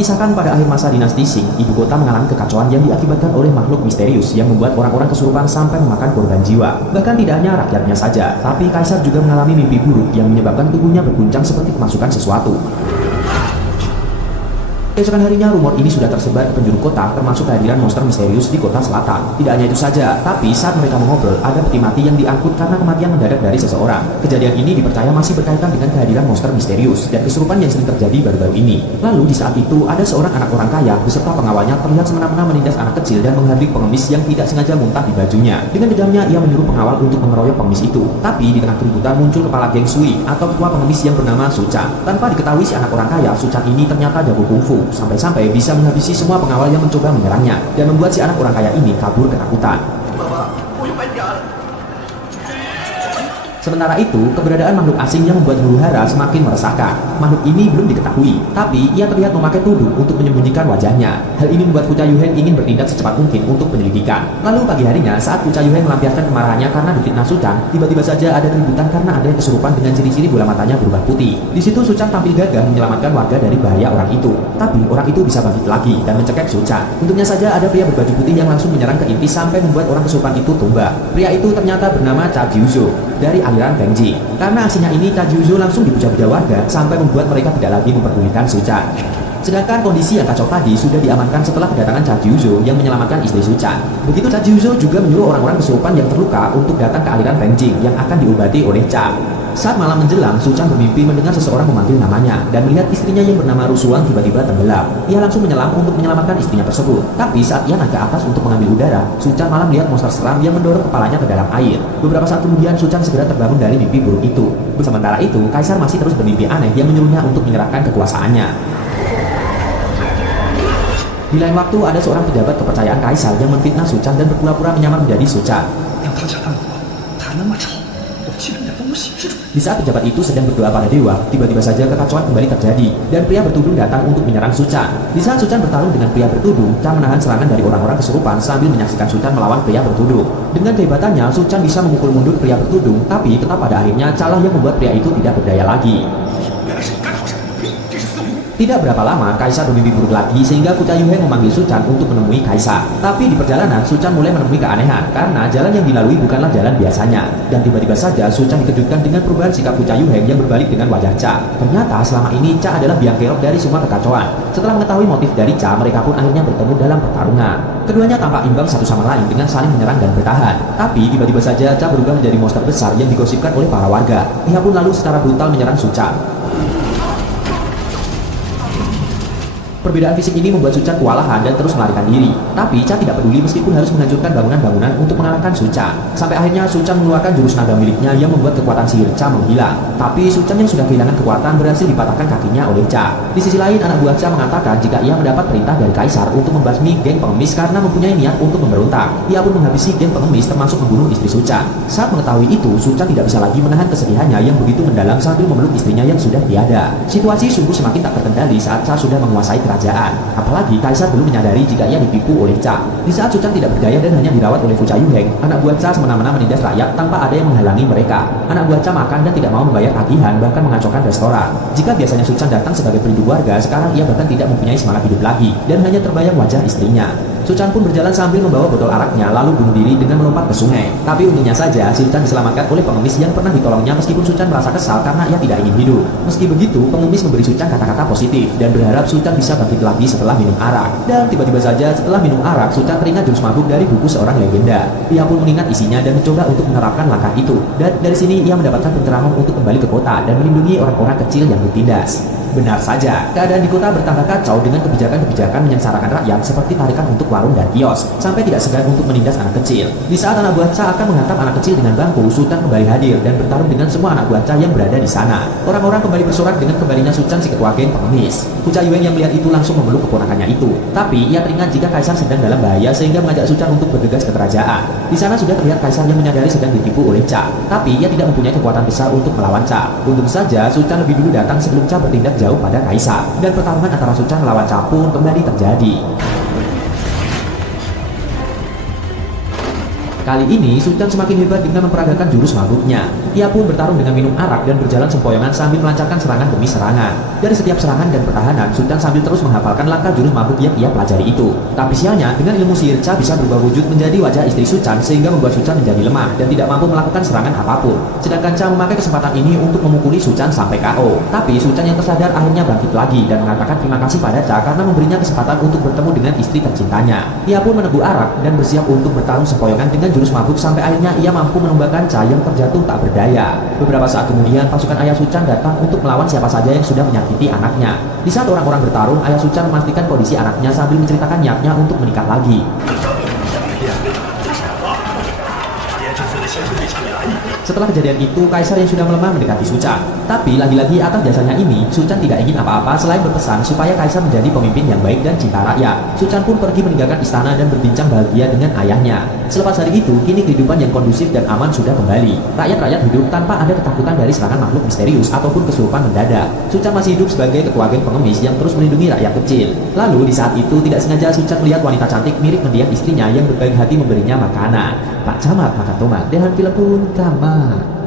Dikisahkan pada akhir masa dinasti Qing, ibu kota mengalami kekacauan yang diakibatkan oleh makhluk misterius yang membuat orang-orang kesurupan sampai memakan korban jiwa. Bahkan tidak hanya rakyatnya saja, tapi kaisar juga mengalami mimpi buruk yang menyebabkan tubuhnya berguncang seperti kemasukan sesuatu. Keesokan harinya, rumor ini sudah tersebar ke penjuru kota, termasuk kehadiran monster misterius di kota selatan. Tidak hanya itu saja, tapi saat mereka mengobrol, ada peti mati yang diangkut karena kematian mendadak dari seseorang. Kejadian ini dipercaya masih berkaitan dengan kehadiran monster misterius dan kesurupan yang sering terjadi baru-baru ini. Lalu di saat itu, ada seorang anak orang kaya beserta pengawalnya terlihat semena-mena menindas anak kecil dan menghardik pengemis yang tidak sengaja muntah di bajunya. Dengan kejamnya, ia menyuruh pengawal untuk mengeroyok pengemis itu. Tapi di tengah keributan muncul kepala geng Sui atau ketua pengemis yang bernama Suchan. Tanpa diketahui si anak orang kaya, Suchan ini ternyata jago kungfu. Sampai-sampai bisa menghabisi semua pengawal yang mencoba menyerangnya dan membuat si anak orang kaya ini kabur ketakutan. Sementara itu, keberadaan makhluk asing yang membuat huru hara semakin meresahkan. Makhluk ini belum diketahui, tapi ia terlihat memakai tudung untuk menyembunyikan wajahnya. Hal ini membuat Fu Caiyuheng ingin bertindak secepat mungkin untuk penyelidikan. Lalu pagi harinya, saat Fu Caiyuheng melampiaskan kemarahannya karena difitnah Suchan, tiba-tiba saja ada keributan karena ada yang kesurupan dengan ciri-ciri bola matanya berubah putih. Di situ Suchan tampil gagah menyelamatkan warga dari bahaya orang itu. Tapi orang itu bisa bangkit lagi dan mencekik Suchan. Untungnya saja ada pria berbaju putih yang langsung menyerang ke inti sampai membuat orang kesurupan itu tumbang. Pria itu ternyata bernama Cha Jiuzhou dari aliran Feng Ji. Karena aksinya ini, Cha Jiuzhou langsung dipuja-puja warga sampai membuat mereka tidak lagi memperdulikan Suchan. Sedangkan kondisi yang kacau tadi sudah diamankan setelah kedatangan Cha Jiuzhou yang menyelamatkan istri Suchan. Begitu Cha Jiuzhou juga menyuruh orang-orang kesurupan yang terluka untuk datang ke aliran Feng Ji yang akan diobati oleh Cha. Saat malam menjelang, Suchan bermimpi mendengar seseorang memanggil namanya dan melihat istrinya yang bernama Rusuang tiba-tiba tenggelam. Ia langsung menyelam untuk menyelamatkan istrinya tersebut. Tapi saat ia naik ke atas untuk mengambil udara, Suchan malah melihat monster seram yang mendorong kepalanya ke dalam air. Beberapa saat kemudian, Suchan segera terbangun dari mimpi buruk itu. Sementara itu, kaisar masih terus bermimpi aneh yang menyuruhnya untuk menyerahkan kekuasaannya. Di lain waktu, ada seorang pejabat kepercayaan kaisar yang menfitnah Suchan dan berpura-pura menyamar menjadi Suchan. Di saat pejabat itu sedang berdoa pada dewa, tiba-tiba saja kekacauan kembali terjadi dan pria bertudung datang untuk menyerang Suchan. Di saat Suchan bertarung dengan pria bertudung, Cha menahan serangan dari orang-orang kesurupan sambil menyaksikan Suchan melawan pria bertudung. Dengan kehebatannya, Suchan bisa memukul mundur pria bertudung, tapi tetap pada akhirnya Cha lah yang membuat pria itu tidak berdaya lagi. Tidak berapa lama, kaisar bermimpi buruk lagi sehingga Fu Caiyuheng memanggil Suchan untuk menemui kaisar. Tapi di perjalanan, Suchan mulai menemui keanehan karena jalan yang dilalui bukanlah jalan biasanya. Dan tiba-tiba saja Suchan dikejutkan dengan perubahan sikap Fu Caiyuheng yang berbalik dengan wajah Cha. Ternyata selama ini Cha adalah biang kerok dari semua kekacauan. Setelah mengetahui motif dari Cha, mereka pun akhirnya bertemu dalam pertarungan. Keduanya tampak imbang satu sama lain dengan saling menyerang dan bertahan. Tapi tiba-tiba saja Cha berubah menjadi monster besar yang digosipkan oleh para warga. Ia pun lalu secara brutal menyerang Suchan. Perbedaan fisik ini membuat Suchan kewalahan dan terus melarikan diri. Tapi Cha tidak peduli meskipun harus menghancurkan bangunan-bangunan untuk mengalahkan Suchan. Sampai akhirnya Suchan mengeluarkan jurus naga miliknya yang membuat kekuatan sihir Cha menghilang. Tapi Suchan yang sudah kehilangan kekuatan berhasil dipatahkan kakinya oleh Cha. Di sisi lain, anak buah Cha mengatakan jika ia mendapat perintah dari kaisar untuk membasmi geng pengemis karena mempunyai niat untuk memberontak. Ia pun menghabisi geng pengemis termasuk membunuh istri Suchan. Saat mengetahui itu, Suchan tidak bisa lagi menahan kesedihannya yang begitu mendalam sambil memeluk istrinya yang sudah tiada. Situasi sungguh semakin tak terkendali saat Cha sudah menguasai kerajaan. Apalagi kaisar belum menyadari jika ia ditipu oleh Cha. Di saat Suchan tidak berdaya dan hanya dirawat oleh Fu Caiyuheng, anak buah Cha semena-mena menindas rakyat tanpa ada yang menghalangi mereka. Anak buah Cha makan dan tidak mau membayar tagihan, bahkan mengacaukan restoran. Jika biasanya Suchan datang sebagai pelindung warga, sekarang ia bahkan tidak mempunyai semangat hidup lagi dan hanya terbayang wajah istrinya. Suchan pun berjalan sambil membawa botol araknya lalu bunuh diri dengan melompat ke sungai. Tapi untungnya saja Suchan diselamatkan oleh pengemis yang pernah ditolongnya meskipun Suchan merasa kesal karena ia tidak ingin hidup. Meski begitu, pengemis memberi Suchan kata-kata positif dan berharap Suchan bisa bangkit lagi setelah minum arak. Dan tiba-tiba saja setelah minum arak, Suchan teringat jurus mabuk dari buku seorang legenda. Ia pun mengingat isinya dan mencoba untuk menerapkan langkah itu. Dan dari sini ia mendapatkan pencerahan untuk kembali ke kota dan melindungi orang-orang kecil yang ditindas. Benar saja, keadaan di kota bertambah kacau dengan kebijakan-kebijakan menyengsarakan rakyat seperti tarikan untuk warung dan kios, sampai tidak segan untuk menindas anak kecil. Di saat anak buah Cha akan menghantam anak kecil dengan bangku, Suchan kembali hadir dan bertarung dengan semua anak buah Cha yang berada di sana. Orang-orang kembali bersorak dengan kembalinya Suchan si ketua geng pengemis. Fu Caiyuheng yang melihat itu langsung memeluk keponakannya itu. Tapi ia teringat jika kaisar sedang dalam bahaya sehingga mengajak Suchan untuk bergegas ke kerajaan. Di sana sudah terlihat kaisar yang menyadari sedang ditipu oleh Cha. Tapi ia tidak mempunyai kekuatan besar untuk melawan Cha. Untung saja Suchan lebih dulu datang sebelum Cha bertindak jauh pada kaisar. Dan pertarungan antara Suchan melawan Cha pun kembali terjadi. Kali ini Suchan semakin hebat dengan memperagakan jurus mabuknya. Ia pun bertarung dengan minum arak dan berjalan sempoyongan sambil melancarkan serangan demi serangan. Dari setiap serangan dan pertahanan, Sun Quan sambil terus menghafalkan langkah jurus mabuk yang ia pelajari itu. Tapi sialnya, dengan ilmu sihir Cha bisa berubah wujud menjadi wajah istri Sun Quan sehingga membuat Sun Quan menjadi lemah dan tidak mampu melakukan serangan apapun. Sedangkan Cha memakai kesempatan ini untuk memukuli Sun Quan sampai KO. Tapi Sun Quan yang tersadar akhirnya bangkit lagi dan mengatakan terima kasih pada Cha karena memberinya kesempatan untuk bertemu dengan istri tercintanya. Ia pun meneguh arak dan bersiap untuk bertarung sempoyongan dengan jurus mabuk sampai akhirnya ia mampu menumbalkan Cha yang terjatuh tak berdaya. Beberapa saat kemudian pasukan ayah Sun Quan datang untuk melawan siapa saja yang sudah menyakiti anaknya. Di saat orang-orang bertarung, ayah Sun Quan memastikan kondisi anaknya sambil menceritakan niatnya untuk menikah lagi. Setelah kejadian itu, kaisar yang sudah melemah mendekati Sun Quan. Tapi lagi-lagi atas jasanya ini, Sun Quan tidak ingin apa-apa selain berpesan supaya kaisar menjadi pemimpin yang baik dan cinta rakyat. Sun Quan pun pergi meninggalkan istana dan berbincang bahagia dengan ayahnya. Selepas hari itu, kini kehidupan yang kondusif dan aman sudah kembali. Rakyat-rakyat hidup tanpa ada ketakutan dari serangan makhluk misterius ataupun kesurupan mendadak. Sun Quan masih hidup sebagai ketua geng pengemis yang terus melindungi rakyat kecil. Lalu di saat itu, tidak sengaja Sun Quan melihat wanita cantik mirip mendiang istrinya yang berbaik hati memberinya makanan. Pak Camat makan tomat, dan film pun tamat.